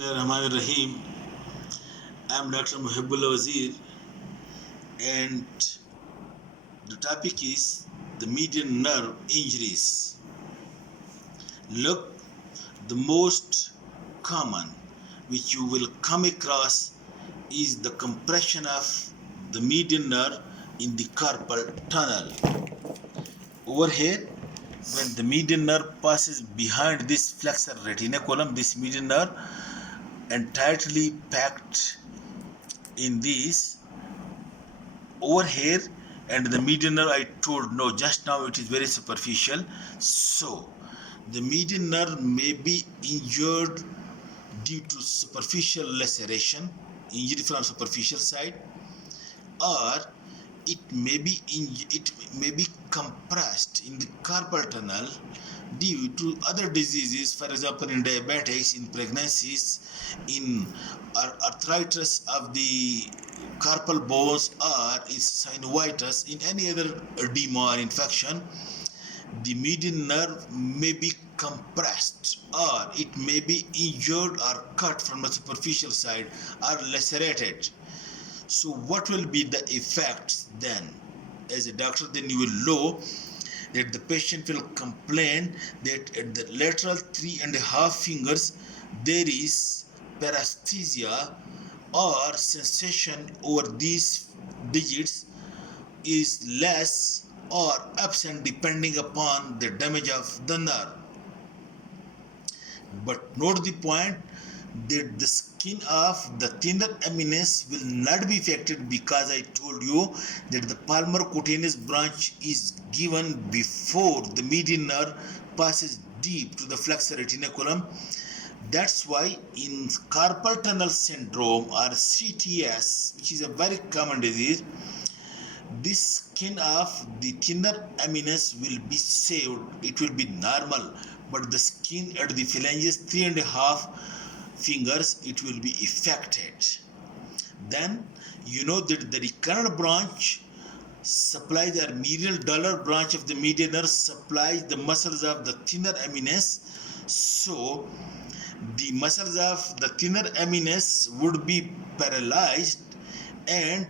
Rahman Rahim. I'm Dr. Muhibbullah Wazir, and the topic is the median nerve injuries. Look, the most common which you will come across is the compression of the median nerve in the carpal tunnel. Over here, when the median nerve passes behind this flexor retinaculum, this median nerve and tightly packed in this over here, and the median nerve I told no, just now it is very superficial. So the median nerve may be injured due to superficial laceration, injury from superficial side, or it may be compressed in the carpal tunnel due to other diseases, for example in diabetics, in pregnancies, in arthritis of the carpal bones, or in synovitis, in any other edema or infection. The median nerve may be compressed, or it may be injured or cut from the superficial side or lacerated. So what will be the effects then? As a doctor, then you will know that the patient will complain that at the lateral 3.5 fingers there is paresthesia, or sensation over these digits is less or absent depending upon the damage of the nerve. But note the point that the skin of the thinner eminence will not be affected, because I told you that the palmar cutaneous branch is given before the median nerve passes deep to the flexor retinaculum. That's why in carpal tunnel syndrome, or CTS, which is a very common disease, this skin of the thinner eminence will be saved. It will be normal, but the skin at the phalanges 3.5 fingers, it will be affected. Then you know that the recurrent branch supplies, or medial dollar branch of the median nerve supplies the muscles of the thinner eminence. So the muscles of the thinner eminence would be paralyzed, and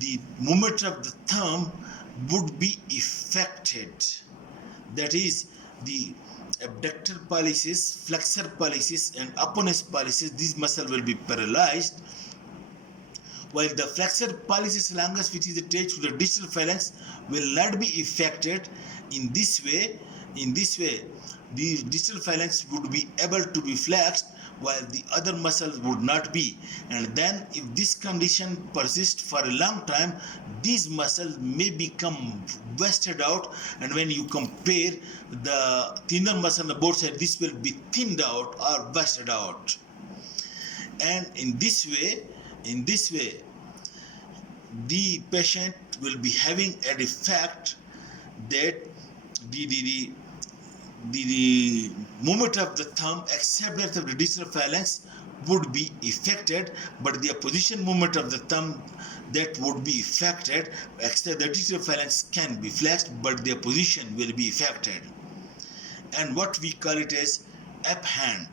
the movement of the thumb would be affected. That is, the abductor pollicis, flexor pollicis, and opponens pollicis, this muscle will be paralyzed, while the flexor pollicis longus, which is attached to the distal phalanx, will not be affected. In this way, the distal phalanx would be able to be flexed, while the other muscles would not be. And then if this condition persists for a long time, these muscles may become wasted out, and when you compare the thinner muscle on the both sides, this will be thinned out or wasted out. And in this way, the patient will be having an effect that the movement of the thumb, except that of the distal phalanx, would be affected, but the opposition movement of the thumb, that would be affected, except the distal phalanx can be flexed, but the opposition will be affected. And what we call it as up hand,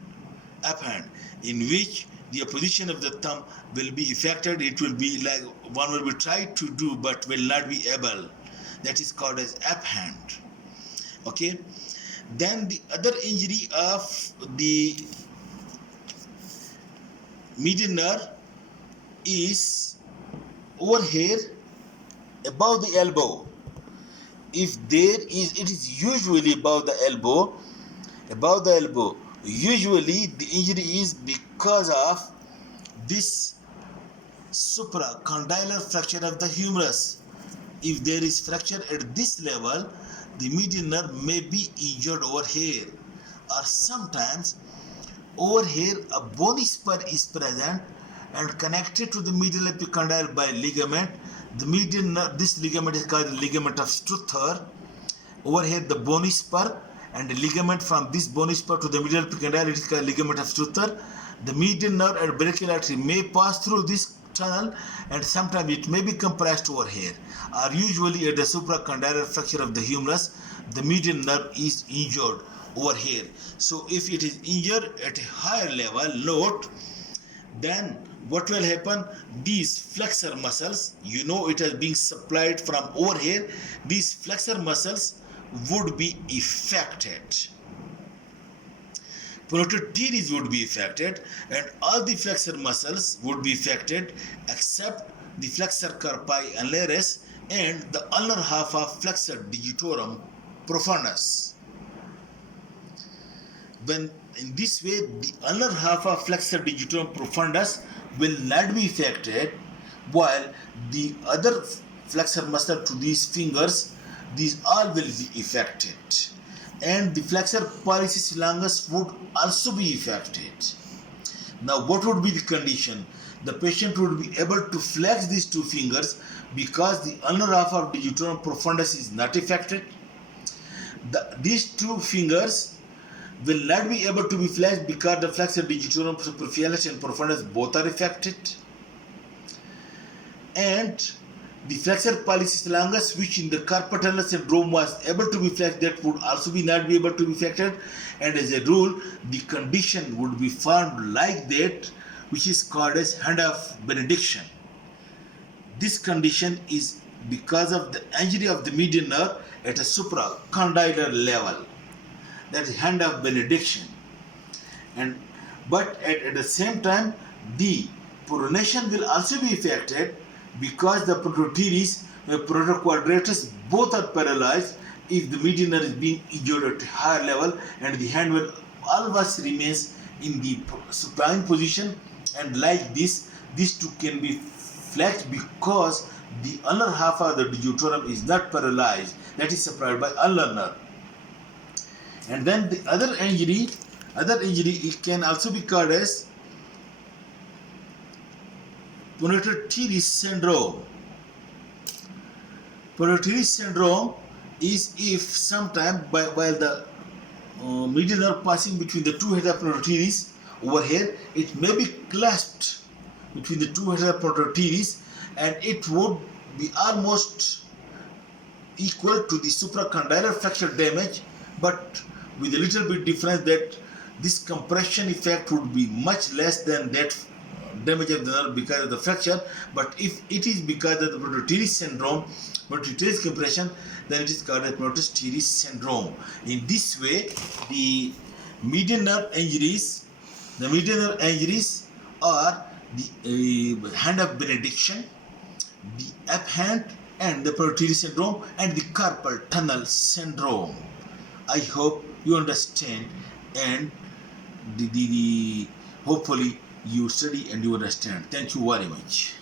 in which the opposition of the thumb will be affected. It will be like one will be tried to do but will not be able. That is called as up hand. Okay. Then the other injury of the median nerve is over here above the elbow. If there is, it is usually above the elbow. Usually the injury is because of this supracondylar fracture of the humerus. If there is fracture at this level, the median nerve may be injured over here, or sometimes over here a bony spur is present and connected to the medial epicondyle by ligament. The median nerve, this ligament is called the ligament of Struther. Over here the bony spur, and the ligament from this bony spur to the medial epicondyle, it is called ligament of Struther. The median nerve and brachial artery may pass through this tunnel, and sometimes it may be compressed over here, or usually at the supracondylar fracture of the humerus, the median nerve is injured over here. So if it is injured at a higher level, note, then what will happen? These flexor muscles, you know, it is being supplied from over here. These flexor muscles would be affected. Pronator teres would be affected, and all the flexor muscles would be affected except the flexor carpi ulnaris and the ulnar half of flexor digitorum profundus. When in this way, the ulnar half of flexor digitorum profundus will not be affected, while the other flexor muscle to these fingers, these all will be affected, and the flexor pollicis longus would also be affected. Now, what would be the condition? The patient would be able to flex these two fingers because the ulnar half of digitorum profundus is not affected. These two fingers will not be able to be flexed because the flexor digitorum superficialis and profundus both are affected, and the flexor pollicis longus, which in the carpal tunnel syndrome was able to be flexed, that would also be not be able to be affected, and as a rule the condition would be formed like that, which is called as hand of benediction. This condition is because of the injury of the median nerve at a supracondylar level, that is hand of benediction. But at the same time, the pronation will also be affected because the pronator teres and pronator quadratus both are paralyzed if the median nerve is being injured at a higher level, and the hand will always remains in the supine position, and like this, these two can be flexed because the ulnar half of the digitorum is not paralyzed, that is supplied by ulnar nerve. And then the other injury, it can also be called as pronator teres syndrome. Pronator teres syndrome is if sometime while the median nerve passing between the two heads of pronator teres over here, it may be clasped between the two heads of pronator teres, and it would be almost equal to the supracondylar fracture damage, but with a little bit difference that this compression effect would be much less than that damage of the nerve because of the fracture. But if it is because of the pronator teres syndrome, pronator teres compression, then it is called as pronator teres syndrome. In this way, the median nerve injuries are the hand of benediction, the up hand, and the pronator teres syndrome, and the carpal tunnel syndrome. I hope you understand, and hopefully you study and you understand. Thank you very much.